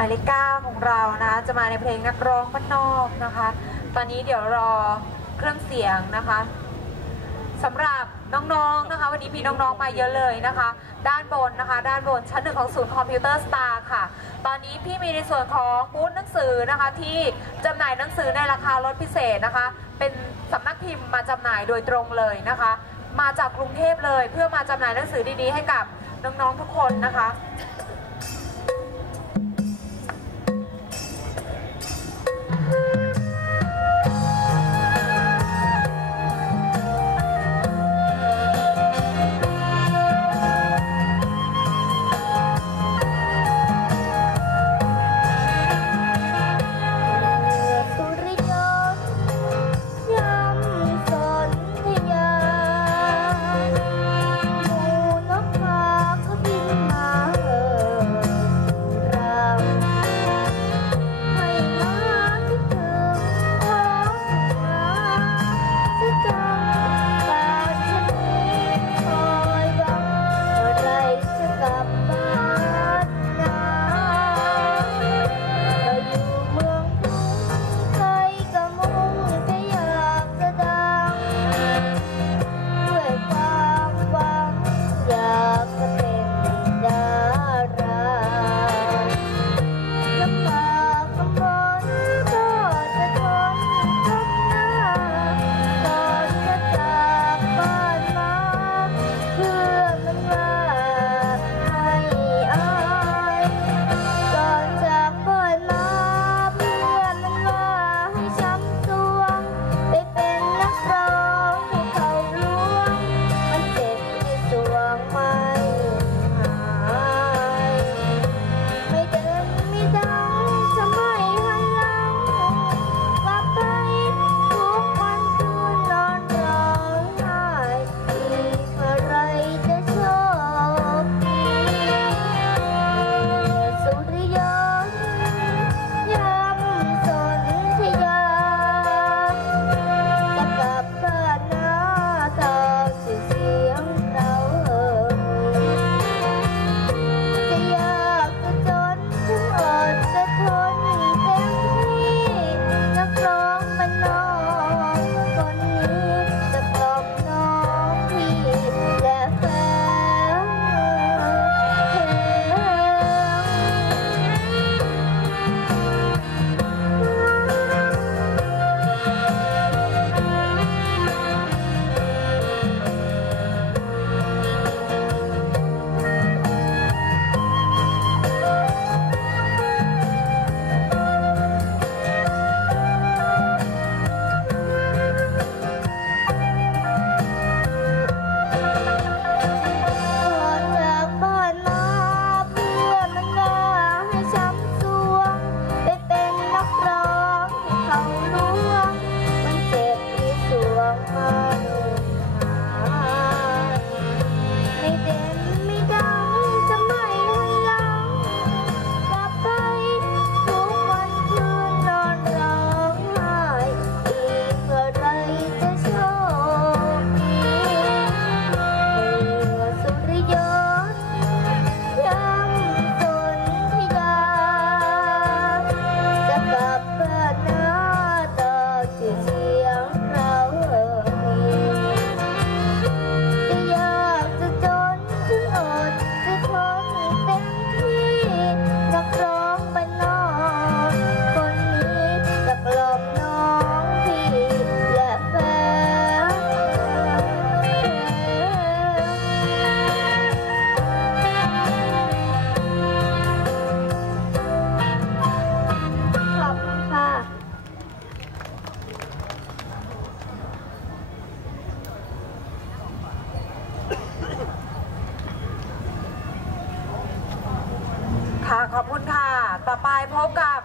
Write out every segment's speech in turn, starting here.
มายเลขเก้าของเรานะคะจะมาในเพลงนักร้องบ้านนอกนะคะ ตอนนี้เดี๋ยวรอเครื่องเสียงนะคะสำหรับน้องๆนะคะ วันนี้มีน้องๆมาเยอะเลยนะคะ ด้านบนนะคะ ด้านบนชั้นหนึ่งของศูนย์คอมพิวเตอร์สตาร์ค่ะ ตอนนี้พี่มีในส่วนของบูธหนังสือนะคะ ที่จำหน่ายหนังสือในราคาลดพิเศษนะคะ เป็นสำนักพิมพ์มาจำหน่ายโดยตรงเลยนะคะ มาจากกรุงเทพเลย เพื่อมาจำหน่ายหนังสือดีๆให้กับน้องๆทุกคนนะคะ ไปพบกับ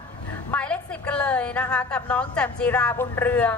หมายเลขสิบกันเลยนะคะ กับน้องแจ่มจีราบุญเรือง